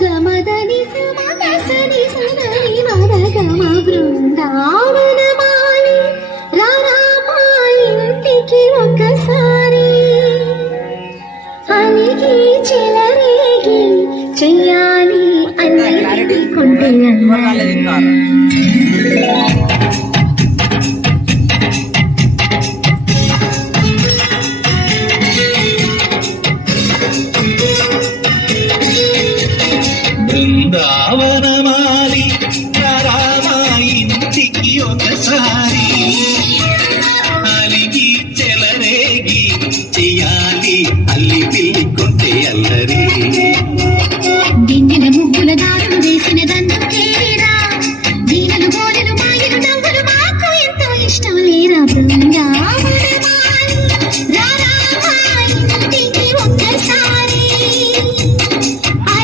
గమదని సమగసని సనని మద గమ బృందావనమాలి రారామా ఇంటికి ఒకసారి అలిగి చెలరేగి చెయ్యాలి అన్నిటికీ కొంటే బృందావనమాలి రామా ఇంటికి ఒకసారి